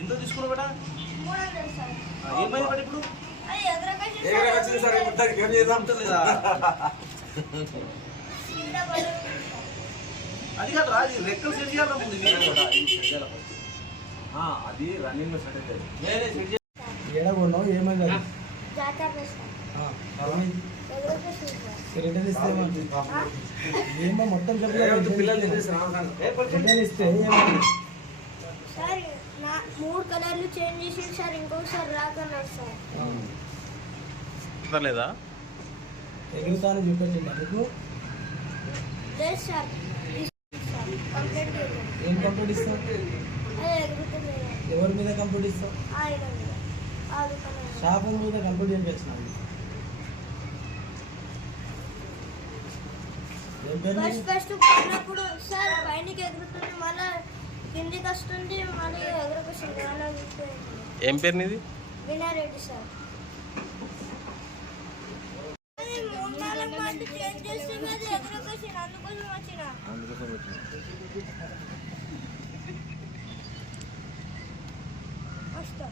ఎంత తీసుకున్నావు బేటా? 300 సార్. ఏమైంది బేట ఇప్పుడు? అది ఎగరకొచ్చింది సార్. ఎగరకొచ్చింది సార్, మొత్తానికి ఏం చేద్దాం లేదా? కింద పడింది సార్. అది కాదు రా, అది రెక్కలు సెట్ చేయాలి ముందు అది రన్నింగ్ లో సెట్ సెట్ ఏడగొన్నావు ఏమైంది అది? జాతర సార్. ఏమైంది? ఎగరకొచ్చింది సార్. రిటర్న్ ఇస్తే ఏమైంది? ఏమో మొత్తం చెప్పలేదు. పిల్లలు చెప్పేసి రావడానికి రిటర్న్ ఇస్తే ఏమైంది? సార్ నా 3 కలర్లు చేంజ్ చేసి సార్ ఇంకొకసారి రాకన్నారు సార్. లేదా? ఎగురుతాను చూపెట్టిందా నీకు? లేదు సార్. కంప్లీట్ ఏం కంప్లీట్ ఇస్తావు? అదే ఎగురుతుంది ఎవరి మీద కంప్లీట్ ఇస్తావు? ఆయన మీద ఆ దుకాణం షాప్ మీద కంప్లీట్ చేయించినావు. ఏం పేరు నీది? ఫస్ట్ పడినప్పుడు సార్ పైనకి ఎగురుతుంది, మళ్ళీ కిందికి వస్తుంది, మళ్ళీ ఎగురకొస్తుంది. అలా ఏం పేరు నీది? వినారెడ్డి సార్. చేంజ్ చేస్తే ఎగురకొచ్చింది, అందుకోసం వచ్చిన వస్తా.